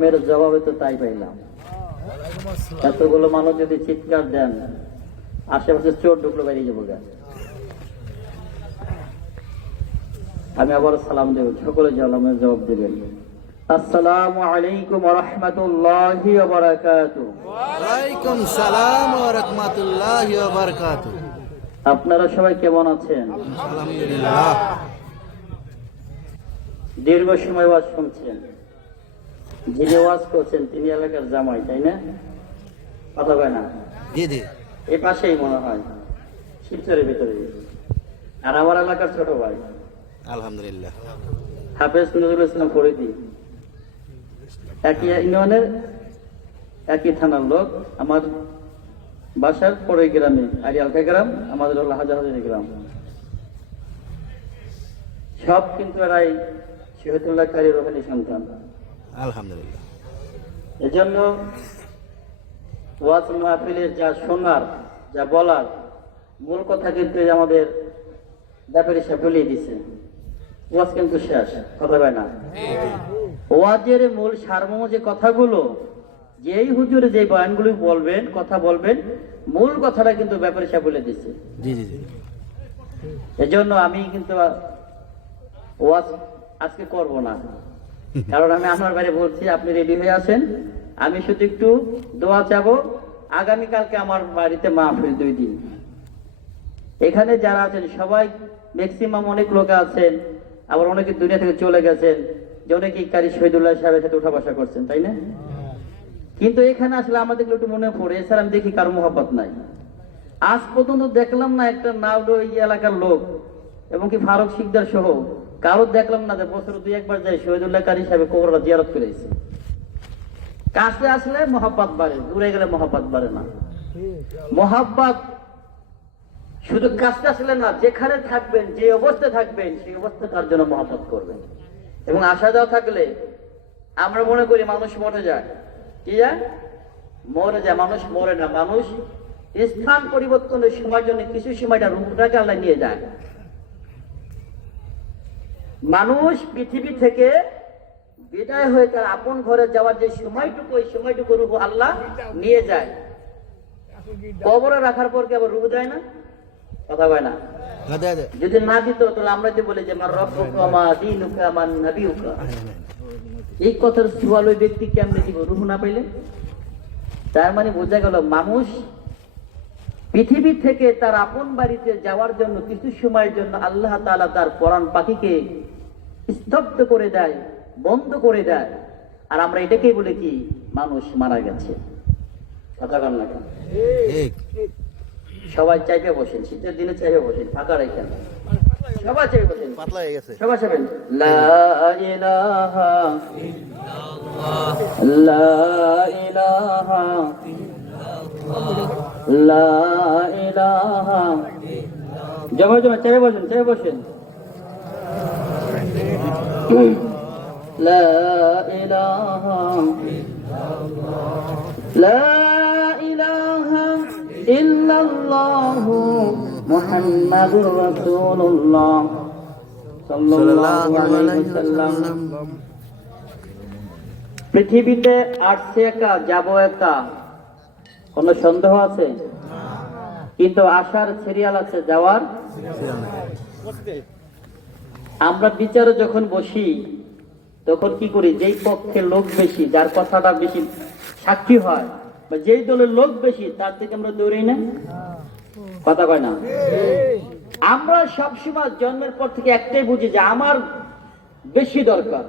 মেয়ের জবাবে তো তাই পাইলাম। এতগুলো মানুষ যদি চিৎকার দেন আশেপাশে চোর ঢুকলো বেরিয়ে যাব আমি আবার সালাম দেব সকলে সালামের জবাব দেবেন। আসসালামু আলাইকুম রহমতুল্লাহি ওয়ালাইকুম সালাম ওয়া রাহমাতুল্লাহি ওয়া বারাকাতুহু। আপনারা সবাই কেমন আছেন? আলহামদুলিল্লাহ। দীর্ঘ সময় ওয়াজ শুনছেন। যিনি ওয়াজ করছেন তিনি এলাকার জামাই তাই না? কথা কয় না? জি পাশেই মনে হয় শিবচরের ভেতরে। আর আমার এলাকার ছোট ভাই। আলহামদুলিল্লাহ। হাফেজ নজরুল ইসলাম ফরিদি একই ইউনিয়নের একই থানার লোক। আমার বাসার পরে গ্রামে আরিয়ালকা গ্রাম আমাদের হলো হাজার হাজারি গ্রাম। সব কিন্তু এরাই শহীদুল্লাহ কারি রোহানি সন্তান। আলহামদুলিল্লাহ। এজন্য ওয়াজ মাহফিলের যা শোনার যা বলার মূল কথা কিন্তু আমাদের ব্যাপারে সে বলিয়ে দিছে ওয়াজ কিন্তু শেষ কথা হয় না? ওয়াজের মূল সারমর্ম যে কথাগুলো যেই হুজুরে যে বয়ানগুলো বলবেন কথা বলবেন মূল কথাটা কিন্তু ব্যাপারে সে বলে দিচ্ছে জি জি জি। এজন্য আমি কিন্তু ওয়াজ আজকে করব না। কারণ আমি আমার বাইরে বলছি, আপনি রেডি হয়ে আছেন আমি শুধু একটু দোয়া চাবো, আগামীকালকে আমার বাড়িতে মাহফিল দুই দিন। এখানে যারা আছেন, সবাই ম্যাক্সিমাম অনেক লোক আছেন, আবার অনেকে দুনিয়া থেকে চলে গেছেন, যে অনেকে কারি শহীদুল্লাহ সাহেবের সাথে উঠা বসা করছেন, তাই না? কিন্তু এখানে আসলে আমাদের একটু মনে পড়ে, এছাড়া আমি দেখি কারও মোহাম্মত নাই। আজ পর্যন্ত দেখলাম না একটা নাওডো এই এলাকার লোক, এবং কি ফারুক শিকদার সহ কারও দেখলাম না যে বছর দুই একবার যাই শহীদুল্লাহ কারি সাহেব কোবরা জিয়ারত করে এসে কাছে আসলে মহাব্বাত বাড়ে, দূরে গেলে মহাব্বাত বাড়ে না। মহাব্বাত শুধু কাছে আসলে না, যেখানে থাকবেন, যে অবস্থায় থাকবেন, সেই অবস্থায় তার জন্য মহাব্বত করবেন। এবং আশা দেওয়া থাকলে আমরা মনে করি মানুষ মরে যায়। কি যায়? মরে যায়, মানুষ মরে না। মানুষ স্থান পরিবর্তনের সময়ের জন্য কিছু সময়টা রূপটাকে আল্লাহ নিয়ে যায়। মানুষ পৃথিবী থেকে বিদায় হয়ে তার আপন ঘরে যাওয়ার যে সময়টুকু ওই সময়টুকু রূপ আল্লাহ নিয়ে যায়। কবরে রাখার পর কি আবার রূপ দেয় না? কথা কয় না? হ্যাঁ যদি না দিত তাহলে আমরা যে বলি যে আমার রব্বুকা মা দিনুকা আমার নবিউকা। এই কথার সুয়াল ওই ব্যক্তি কেমনে দিব? রুহ না পাইলে? তার মানে বোঝা গেল মানুষ পৃথিবী থেকে তার আপন বাড়িতে যাওয়ার জন্য কিছু সময়ের জন্য আল্লাহ তাআলা তার পরাণ পাখিকে স্তব্ধ করে দেয় বন্ধ করে দেয়। আর আমরা এটাকেই বলে কি? মানুষ মারা গেছে। কথা না সবাই চাইবে বসেন শীতের দিনে চাইবে বসেন ফাঁকা রেখেন সবাই বসেন। পাতলা হয়ে গেছে। সবাই চাইবেন লা ইলাহা লা ইলাহা লা ইলাহা জমা জমা বসেন চাইবে বসেন। لا إله لا إله إلا الله محمد رسول الله صلى الله عليه وسلم পৃথিবীতে আসছে একা যাব একা কোনো সন্দেহ আছে কিন্তু আসার সিরিয়াল আছে যাওয়ার আমরা বিচারে যখন বসি, তখন কি করি? যেই পক্ষে লোক বেশি, যার কথাটা বেশি সাক্ষী হয়, বা যেই দলের লোক বেশি, তার থেকে আমরা দৌড়ি না? কথা কয় না? আমরা সবসময় জন্মের পর থেকে একটাই বুঝি যে আমার বেশি দরকার।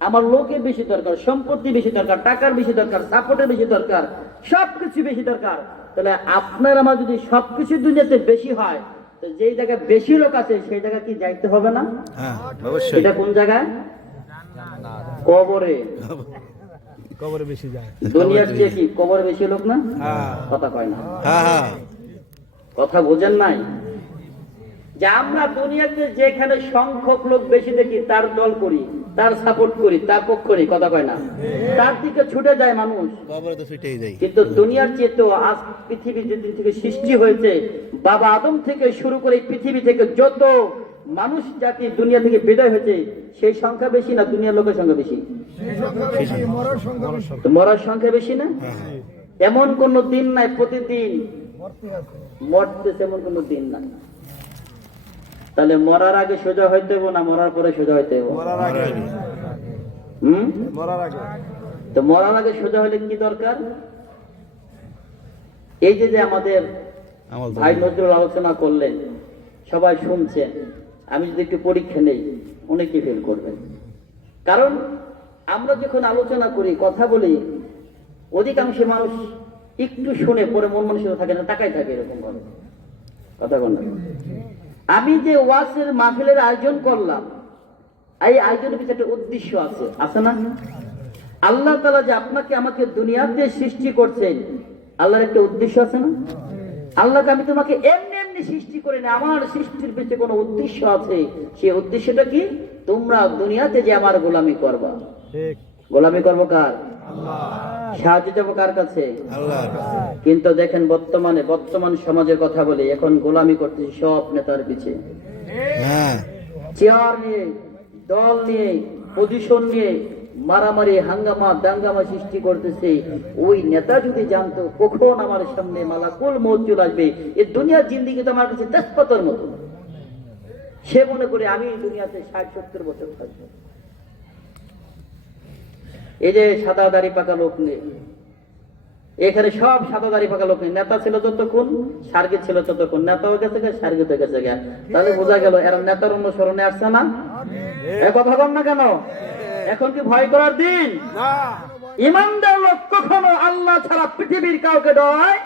আমার লোকের বেশি দরকার, সম্পত্তি বেশি দরকার, টাকার বেশি দরকার, সাপোর্টের বেশি দরকার, সবকিছু বেশি দরকার। তাহলে আপনার আমার যদি সবকিছু দুনিয়াতে বেশি হয় তো যেই জায়গায় বেশি লোক আছে সেই জায়গায় কি যাইতে হবে না? হ্যাঁ অবশ্যই। এটা কোন জায়গায়? কবরে। কবরে বেশি যায়। দুনিয়ার চেয়ে কি কবরে বেশি লোক না? হ্যাঁ। কথা কয় না। হ্যাঁ হ্যাঁ। কথা বোঝেন নাই? যে আমরা দুনিয়াতে যেখানে সংখ্যক লোক বেশি দেখি তার দল করি তার সাপোর্ট করি তার পক্ষ করি কথা কয় না? তার দিকে ছুটে যায় মানুষ। কিন্তু দুনিয়ার চেয়ে তো আজ পৃথিবী যেদিন থেকে সৃষ্টি হয়েছে বাবা আদম থেকে শুরু করে পৃথিবী থেকে যত মানুষ জাতি দুনিয়া থেকে বিদায় হয়েছে সেই সংখ্যা বেশি না দুনিয়ার লোকের সংখ্যা বেশি? মরার সংখ্যা বেশি না? এমন কোন দিন নাই প্রতিদিন। মরতেছে এমন কোন দিন নাই। তাহলে মরার আগে সোজা হইতে হব না মরার পরে সোজা হইতে হব হুম? তো মরার আগে সোজা হলে কি দরকার? এই যে যে আমাদের ভাই নজরুল আলোচনা করলেন সবাই শুনছেন আমি যদি একটু পরীক্ষা নেই অনেকে ফেল করবেন। কারণ আমরা যখন আলোচনা করি কথা বলি অধিকাংশ মানুষ একটু শুনে পরে মন মানুষের থাকে না তাকাই থাকে এরকম ভাবে। কথা বল না আমি যে ওয়াসের মাহফিলের আয়োজন করলাম, এই আয়োজনের পিছনে একটা উদ্দেশ্য আছে। আছে না? আল্লাহ তালা যে আপনাকে আমাকে দুনিয়াতে সৃষ্টি করছেন, আল্লাহর একটা উদ্দেশ্য আছে না? আল্লাহকে আমি তোমাকে এমনি এমনি সৃষ্টি করে না, আমার সৃষ্টির পিছনে কোনো উদ্দেশ্য আছে। সেই উদ্দেশ্যটা কি? তোমরা দুনিয়াতে যে আমার গোলামি করবা। ঠিক। গোলামি করব কার? সাহায্য যাব কার কাছে? কিন্তু দেখেন বর্তমানে বর্তমান সমাজের কথা বলি এখন গোলামি করতেছে সব নেতার পিছে। হ্যাঁ। চেয়ার নিয়ে দল নিয়ে পজিশন নিয়ে মারামারি হাঙ্গামা দাঙ্গামা সৃষ্টি করতেছে। ওই নেতা যদি জানতো কখন আমার সামনে মালাকুল মৌত চলে আসবে? এ দুনিয়ার জিন্দিগি তো আমার কাছে তেজপাতার মতো। সে মনে করে আমি দুনিয়াতে ষাট সত্তর বছর থাকব। এই যে সাদা দাড়ি পাকা লোক নেই। এখানে সব সাদা দাড়ি পাকা লোক নেই। নেতা ছিল যতক্ষণ সার্গে ছিল ততক্ষণ। নেতাও গেছে গে সার্গে তো গেছে গে তাহলে বোঝা গেল এরা নেতার অনুসরণে আসছে না? কথা কম না কেন? এখন কি ভয় করার দিন? ইমানদার লোক কখনো আল্লাহ ছাড়া পৃথিবীর কাউকে ডয়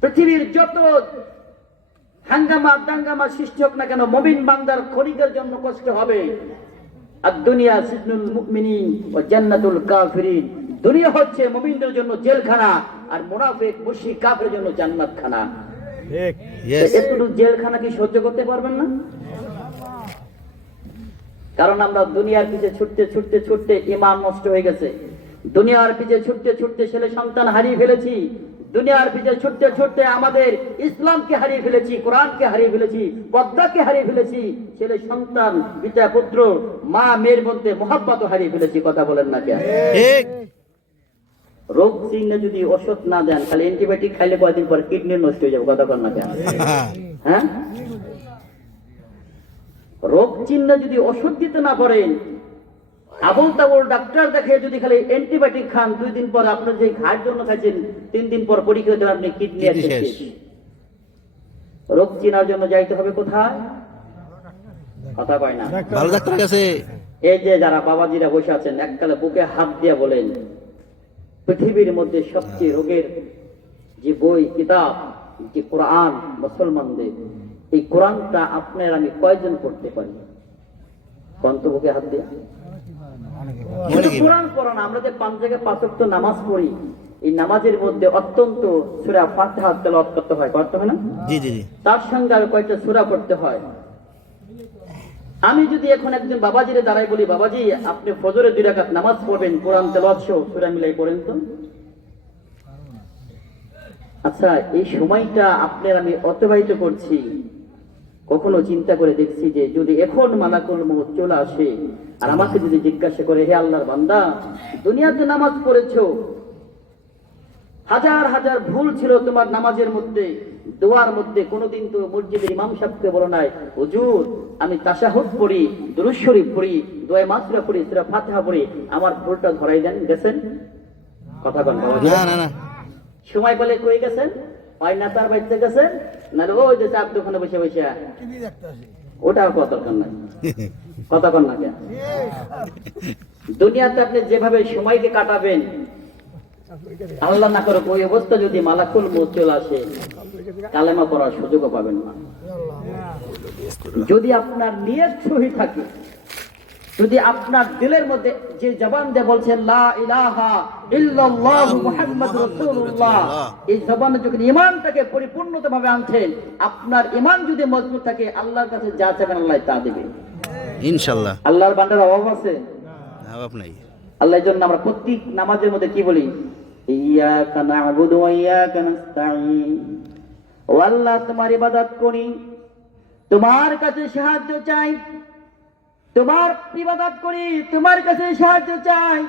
পৃথিবীর যত হাঙ্গামা দাঙ্গামা সৃষ্টি হোক না কেন মবিন বান্দার ক্ষণিকের জন্য কষ্ট হবে। আর দুনিয়া সিজনুল মুকমিনিন ও জান্নাতুল কাফিরিন। দুনিয়া হচ্ছে মুমিনদের জন্য জেলখানা আর মুনাফিক মুশরিক কাফেরের জন্য জান্নাতখানা। ঠিক একটু জেলখানা কি সহ্য করতে পারবেন না? কারণ আমরা দুনিয়ার পিছে ছুটতে ছুটতে ছুটতে ইমান নষ্ট হয়ে গেছে। দুনিয়ার পিছে ছুটতে ছুটতে ছেলে সন্তান হারিয়ে ফেলেছি। দুনিয়ার পিছে ছুটতে ছুটতে আমাদের ইসলামকে হারিয়ে ফেলেছি কোরআনকে হারিয়ে ফেলেছি পদ্মাকে হারিয়ে ফেলেছি ছেলে সন্তান পিতা পুত্র মা মেয়ের মধ্যে মহাব্বত হারিয়ে ফেলেছি কথা বলেন না কেন? রোগ চিহ্নে যদি ওষুধ না দেন তাহলে অ্যান্টিবায়োটিক খাইলে কয়েকদিন পর কিডনি নষ্ট হয়ে যাবে কথা বলেন না কেন? হ্যাঁ? রোগ চিহ্ন যদি ওষুধ দিতে না পারেন আবল তাবল ডাক্তার দেখে যদি খালি অ্যান্টিবায়োটিক খান দুই দিন পর আপনার যে ঘাট জন্য খাচ্ছেন তিন দিন পর পরীক্ষা দেবেন আপনি কিডনি রোগ চিনার জন্য যাইতে হবে কোথায়? কথা পায় না। ভালো ডাক্তার কাছে এই যে যারা বাবাজিরা বসে আছেন এককালে বুকে হাত দিয়ে বলেন পৃথিবীর মধ্যে সবচেয়ে রোগের যে বই কিতাব যে কোরআন মুসলমানদের এই কোরআনটা আপনার আমি কয়জন পড়তে পারি? কন্ত বুকে হাত দিয়ে? শুধু অনেকে। কোরআন পড়া না আমরা যে পাঁচ জায়গায় নামাজ পড়ি এই নামাজের মধ্যে অত্যন্ত সুরা ফাতিহা তেলাওয়াত করতে হয় করতে হয় না? জি জি জি। তার সঙ্গে আরও কয়েকটা সুরা পড়তে হয়। আমি যদি এখন একজন বাবাজিরে দাঁড়াই বলি বাবাজি আপনি ফজরে দুই রাকাত নামাজ পড়বেন কোরআন তেলাওয়াত সহ সুরা মিলাই পড়েন তো? আচ্ছা এই সময়টা আপনার আমি অতিবাহিত করছি। কখনো চিন্তা করে দেখছি যে যদি এখন মালাকুল মহৎ চলে আসে আর আমাকে যদি জিজ্ঞাসা করে হে আল্লাহর বান্দা দুনিয়াতে নামাজ পড়েছো? হাজার হাজার ভুল ছিল তোমার নামাজের মধ্যে দোয়ার মধ্যে কোনোদিন তো মসজিদের ইমাম সাহেবকে বলো নাই হুজুর আমি তাশাহুদ পড়ি শরীফ পড়ি দোয়া মাসরা পড়ি সুরা ফাতিহা পড়ি আমার ভুলটা ধরাই দেন গেছেন? কথা বল বাবাজি না না না। সময় বলে কই গেছেন? হয় না তার বাড়িতে গেছেন? নাহলে ওই যে চাপ দোকানে বসে বসে। ওটা কত নাই না কেন দুনিয়াতে আপনি যেভাবে সময়কে কাটাবেন আল্লাহ না করে ওই অবস্থা যদি মালাকুল মৌত চলে আসে কালেমা পড়ার সুযোগও পাবেন না। যদি আপনার নিয়ত সহি থাকে যদি আপনার দিলের মধ্যে যে জবান দিয়ে বলছেন লা ইলাহা ইল্লাল্লাহ মুহাম্মাদুর রাসূলুল্লাহ এই জবানে যখন ঈমানটাকে আনছেন আপনার ঈমান যদি মজবুত থাকে আল্লাহর কাছে যা চাবেন আল্লাহ তা দেবে ইনশাল্লাহ আল্লাহর বান্দার অভাব আছে? অভাব নাই। আল্লাহর জন্য আমরা প্রত্যেক নামাজের মধ্যে কি বলি? ইয়াকা না'বুদু ওয়া ইয়াকা নাস্তাঈন। ও আল্লাহ তোমার ইবাদত করি। তোমার কাছে সাহায্য চাই। তোমার ইবাদত করি তোমার কাছে সাহায্য চাই।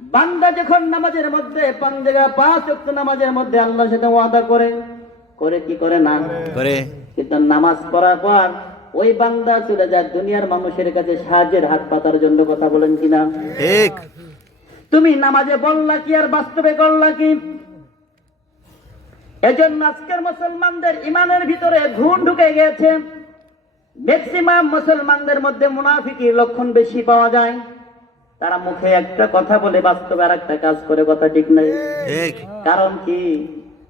বান্দা যখন নামাজের মধ্যে পাঞ্জেগা পাঁচ ওয়াক্ত নামাজের মধ্যে আল্লাহর সাথে ওয়াদা করে করে কি করে না? করে। কিন্তু নামাজ পড়ার পর ওই বান্দা চলে যায় দুনিয়ার মানুষের কাছে সাহায্যের হাত পাতার জন্য কথা বলেন কিনা? ঠিক। তুমি নামাজে বললা কি আর বাস্তবে করলা কি? এজন্য আজকের মুসলমানদের ইমানের ভিতরে ঘুণ ঢুকে গেছে ম্যাক্সিমাম মুসলমানদের মধ্যে মুনাফিকির লক্ষণ বেশি পাওয়া যায়। তারা মুখে একটা কথা বলে বাস্তবে আর একটা কাজ করে কথা ঠিক নাই। কারণ কি?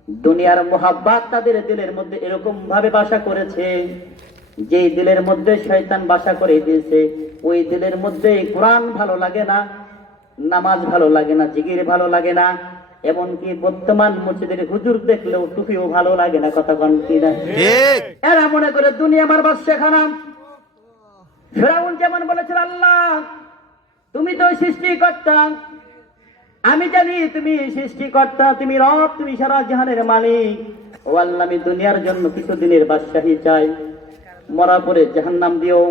দুনিয়ার মোহাব্বাত তাদের দিলের মধ্যে এরকম ভাবে বাসা করেছে যে দিলের মধ্যে শয়তান বাসা করে দিয়েছে ওই দিলের মধ্যে কোরআন ভালো লাগে না নামাজ ভালো লাগে না জিগির ভালো লাগে না এমনকি বর্তমান মসজিদের হুজুর দেখলেও টুপিও ভালো লাগে না কথা কন কি না এরা মনে করে দুনিয়া আমার বাদশা খানাম ফেরাউন যেমন বলেছিল আল্লাহ তুমি তো সৃষ্টিকর্তা। আমি জানি তুমি সৃষ্টিকর্তা তুমি রব তুমি সারা জাহানের মালিক। ও আল্লাহ আমি দুনিয়ার জন্য কিছুদিনের বাদশাহী চাই। মরা পরে জাহান্নাম দিও।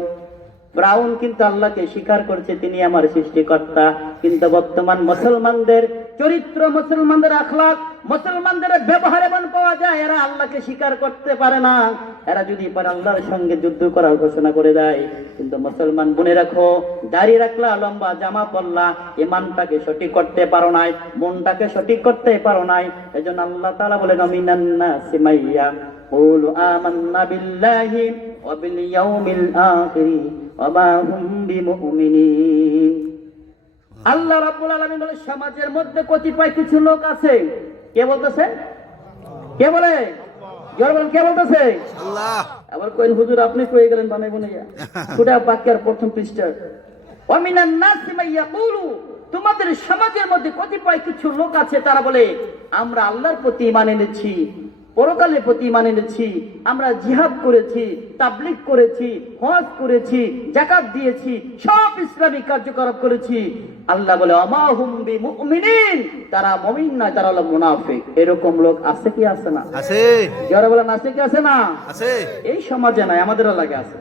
ব্রাউন কিন্তু আল্লাহকে স্বীকার করছে তিনি আমার সৃষ্টিকর্তা। কিন্তু বর্তমান মুসলমানদের চরিত্র মুসলমানদের আখলাক মুসলমানদের ব্যবহার এমন পাওয়া যায় এরা আল্লাহকে স্বীকার করতে পারে না এরা যদি পারে আল্লাহর সঙ্গে যুদ্ধ করার ঘোষণা করে দেয় কিন্তু মুসলমান বনে রাখো দাড়ি রাখলা লম্বা জামা পরলা ইমানটাকে সঠিক করতে পারো নাই মনটাকে সঠিক করতে পারো নাই এজন্য আল্লাহ তাআলা বলেন মিনান্না সিমাইয়া قولوا آمنا بالله وباليوم الآخر وما هم بمؤمنين আল্লাহ রাব্বুল আলামিন বলে সমাজের মধ্যে কতিপয় কিছু লোক আছে। কে বলতেছে? কে বলে? জোর বলেন কে বলতেছে? আল্লাহ। আবার কইন হুজুর আপনি কয়ে গেলেন বানাই বনাইয়া পুরা বাক্যের প্রথম পৃষ্ঠা অমিনান নাসি মাইয়া কুলু তোমাদের সমাজের মধ্যে কতিপয় কিছু লোক আছে তারা বলে আমরা আল্লাহর প্রতি ইমান এনেছি। পরকালের প্রতি ইমান এনেছি আমরা জিহাদ করেছি তাবলিগ করেছি হজ করেছি জাকাত দিয়েছি সব ইসলামিক কার্যকলাপ করেছি। আল্লাহ বলে অমাহুম তারা মুমিন না তারা হলো মুনাফিক। এরকম লোক আছে কি আছে না? আছে। যারা বলেন আছে কি আছে না? আছে। এই সমাজে নাই আমাদের এলাকায় আছে।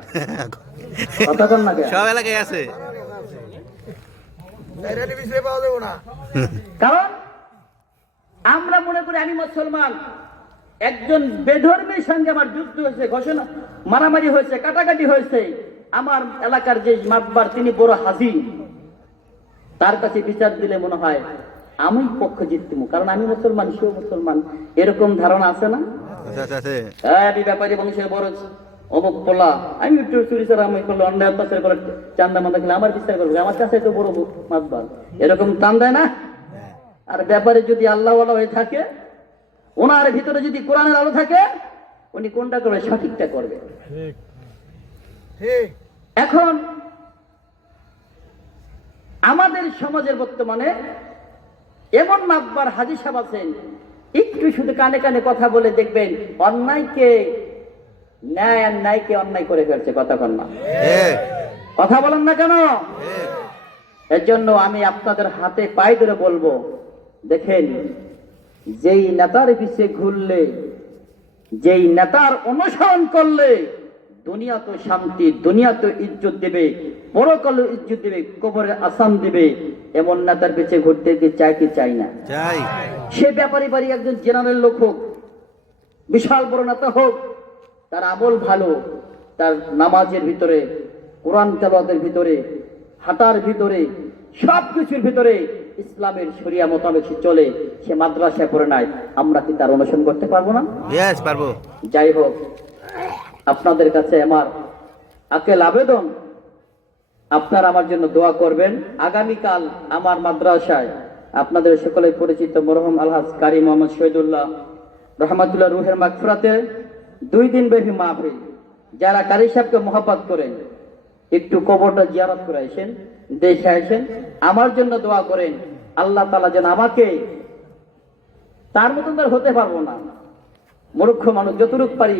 কথা কন না সব এলাকায় আছে। কারণ আমরা মনে করি আমি মুসলমান। একজন বেধর্মীর সঙ্গে আমার যুদ্ধ হয়েছে ঘোষণা মারামারি হয়েছে কাটাকাটি হয়েছে। আমার এলাকার যে মাতবার তিনি বড় হাজি তার কাছে বিচার দিলে মনে হয় আমি পক্ষ জিততিম কারণ আমি মুসলমান সেও মুসলমান। এরকম ধারণা আছে না? হ্যাঁ, আমি ব্যাপারী বংশের বড় অমুক পোলা। আমি একটু চুরি ছাড়া আমি করলে অন্যায় অত্যাচার করে চান্দা মান্দা খেলে আমার বিচার করবে। আমার কাছে তো বড় মাতবার। এরকম টান দেয় না? আর ব্যাপারে যদি আল্লাহ হয়ে থাকে ওনার ভিতরে যদি কোরআনের আলো থাকে উনি কোনটা করবে? সঠিকটা করবে। এখন আমাদের সমাজের বর্তমানে এমন মাতবার হাজি সাহেব আছেন একটু শুধু কানে কানে কথা বলে দেখবেন অন্যায়কে ন্যায় আর ন্যায়কে অন্যায় করে ফেলছে কথা কন না। কথা বলেন না কেন? এর জন্য আমি আপনাদের হাতে পায়ে ধরে বলব দেখেন যেই নেতার পিছিয়ে ঘুরলে যেই নেতার অনুসরণ করলে দুনিয়া তো শান্তি দুনিয়া তো ইজ্জত দেবে পরকালে ইজ্জত দেবে কবরে আসাম দেবে এমন নেতার পিছিয়ে ঘুরতে কি চাই কি চাই না? সে ব্যাপারী বাড়ি একজন জেনারেল লোক হোক বিশাল বড় নেতা হোক তার আমল ভালো তার নামাজের ভিতরে কোরআন তেলাওয়াতের ভিতরে হাঁটার ভিতরে সব কিছুর ভিতরে ইসলামের শরিয়া মোতাবেক চলে সে মাদ্রাসায় পড়ে নাই আমরা কি তার অনুসরণ করতে পারব না? পারব। যাই হোক আপনাদের কাছে আমার আকেল আবেদন। আপনারা আমার জন্য দোয়া করবেন। আগামীকাল আমার মাদ্রাসায় আপনাদের সকলে পরিচিত মরহম আলহাজ কারি মোহাম্মদ শহীদুল্লাহ রহমাতুল্লাহ রুহের মাগফিরাতে দুই দিন ব্যাপী মাহফিল। যারা কারি সাহেবকে মহাপাত করেন একটু কবরটা জিয়ারত করে আসেন দেখে আসেন। আমার জন্য দোয়া করেন আল্লাহ তালা যেন আমাকে তার মতন তার হতে পারব না। মূর্খ মানুষ যতটুক পারি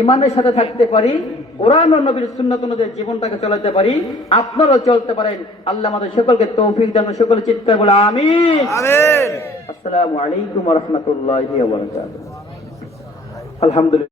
ইমানের সাথে থাকতে পারি কোরআন ও নবীর সুন্নত অনুযায়ী জীবনটাকে চালাতে পারি আপনারাও চলতে পারেন। আল্লাহ আমাদের সকলকে তৌফিক দেন সকলে চিৎকার বলে আমি আসসালামু আলাইকুম রহমতুল্লাহ আলহামদুলিল্লাহ।